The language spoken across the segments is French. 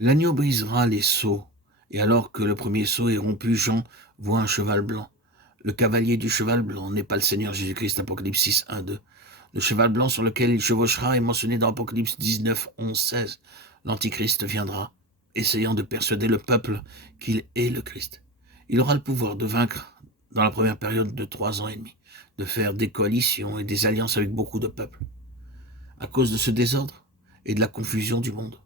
L'agneau brisera les sceaux, et alors que le premier sceau est rompu, Jean voit un cheval blanc. Le cavalier du cheval blanc n'est pas le Seigneur Jésus-Christ, Apocalypse 6, 1, 2. Le cheval blanc sur lequel il chevauchera est mentionné dans Apocalypse 19, 11, 16. L'Antichrist viendra, essayant de persuader le peuple qu'il est le Christ. Il aura le pouvoir de vaincre dans la première période de 3 ans et demi, de faire des coalitions et des alliances avec beaucoup de peuples. À cause de ce désordre et de la confusion du monde,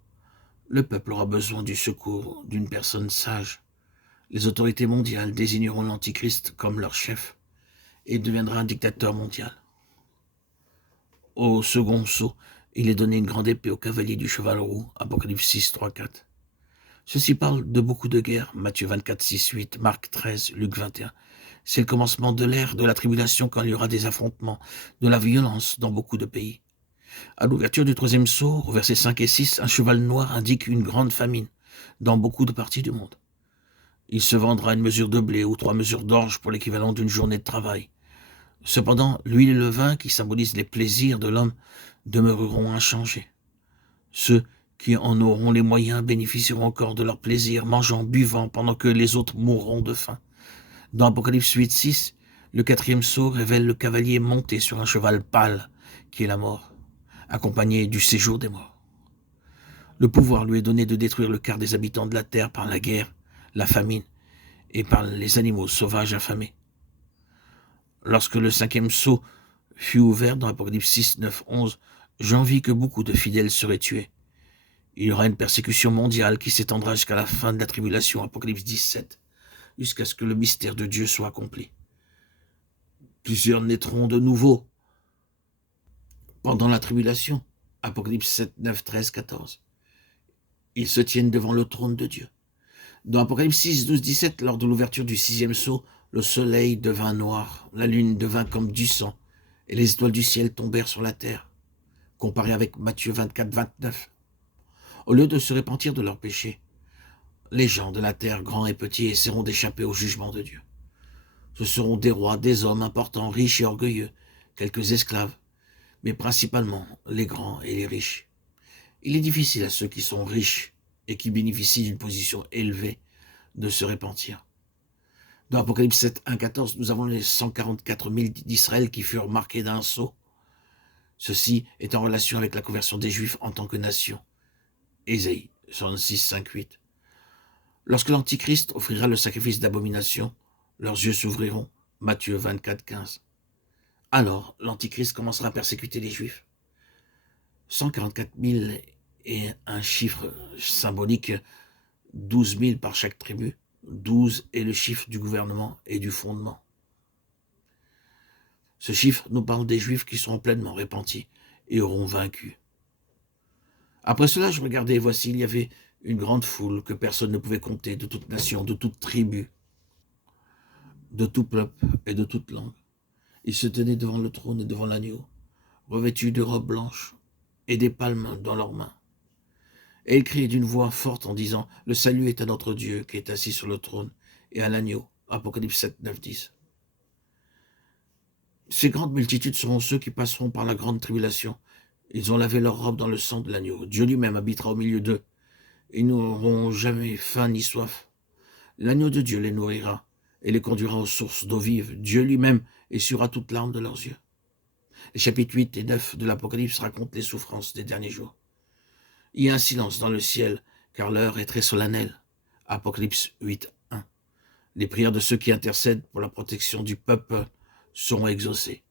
le peuple aura besoin du secours d'une personne sage. Les autorités mondiales désigneront l'Antichrist comme leur chef et il deviendra un dictateur mondial. Au second sceau, il est donné une grande épée au cavalier du cheval roux, Apocalypse 6, 3, 4. Ceci parle de beaucoup de guerres, Matthieu 24, 6, 8, Marc 13, Luc 21. C'est le commencement de l'ère de la tribulation quand il y aura des affrontements, de la violence dans beaucoup de pays. À l'ouverture du troisième sceau, au versets 5 et 6, un cheval noir indique une grande famine dans beaucoup de parties du monde. Il se vendra une mesure de blé ou 3 mesures d'orge pour l'équivalent d'une journée de travail. Cependant, l'huile et le vin, qui symbolisent les plaisirs de l'homme, demeureront inchangés. Ceux qui en auront les moyens bénéficieront encore de leur plaisir, mangeant, buvant, pendant que les autres mourront de faim. Dans Apocalypse 8, 6, le quatrième sceau révèle le cavalier monté sur un cheval pâle, qui est la mort, accompagné du séjour des morts. Le pouvoir lui est donné de détruire le quart des habitants de la terre par la guerre, la famine et par les animaux sauvages affamés. Lorsque le cinquième sceau fut ouvert dans Apocalypse 6, 9, 11, Jean vit que beaucoup de fidèles seraient tués. Il y aura une persécution mondiale qui s'étendra jusqu'à la fin de la tribulation, Apocalypse 17, jusqu'à ce que le mystère de Dieu soit accompli. Plusieurs naîtront de nouveau pendant la tribulation, Apocalypse 7, 9, 13, 14. Ils se tiennent devant le trône de Dieu. Dans Apocalypse 6, 12, 17, lors de l'ouverture du sixième sceau, le soleil devint noir, la lune devint comme du sang, et les étoiles du ciel tombèrent sur la terre, comparé avec Matthieu 24, 29. Au lieu de se repentir de leurs péchés, les gens de la terre, grands et petits, essaieront d'échapper au jugement de Dieu. Ce seront des rois, des hommes importants, riches et orgueilleux, quelques esclaves, mais principalement les grands et les riches. Il est difficile à ceux qui sont riches et qui bénéficient d'une position élevée de se repentir. Dans Apocalypse 7, 1, 14, nous avons les 144 000 d'Israël qui furent marqués d'un sceau. Ceci est en relation avec la conversion des Juifs en tant que nation. Ésaïe 66, 5, 8. Lorsque l'Antichrist offrira le sacrifice d'abomination, leurs yeux s'ouvriront. Matthieu 24, 15. Alors, l'Antichrist commencera à persécuter les Juifs. 144 000 est un chiffre symbolique, 12 000 par chaque tribu. 12 est le chiffre du gouvernement et du fondement. Ce chiffre nous parle des Juifs qui seront pleinement repentis et auront vaincu. Après cela, je regardais et voici, il y avait une grande foule que personne ne pouvait compter, de toute nation, de toute tribu, de tout peuple et de toute langue. Ils se tenaient devant le trône et devant l'agneau, revêtus de robes blanches et des palmes dans leurs mains. Et ils criaient d'une voix forte en disant, « Le salut est à notre Dieu qui est assis sur le trône et à l'agneau. » Apocalypse 7, 9, 10. Ces grandes multitudes seront ceux qui passeront par la grande tribulation. Ils ont lavé leurs robes dans le sang de l'agneau. Dieu lui-même habitera au milieu d'eux. Ils n'auront jamais faim ni soif. L'agneau de Dieu les nourrira et les conduira aux sources d'eau vive. Dieu lui-même essuiera toute larme de leurs yeux. Les chapitres 8 et 9 de l'Apocalypse racontent les souffrances des derniers jours. Il y a un silence dans le ciel, car l'heure est très solennelle. Apocalypse 8, 1. Les prières de ceux qui intercèdent pour la protection du peuple seront exaucées.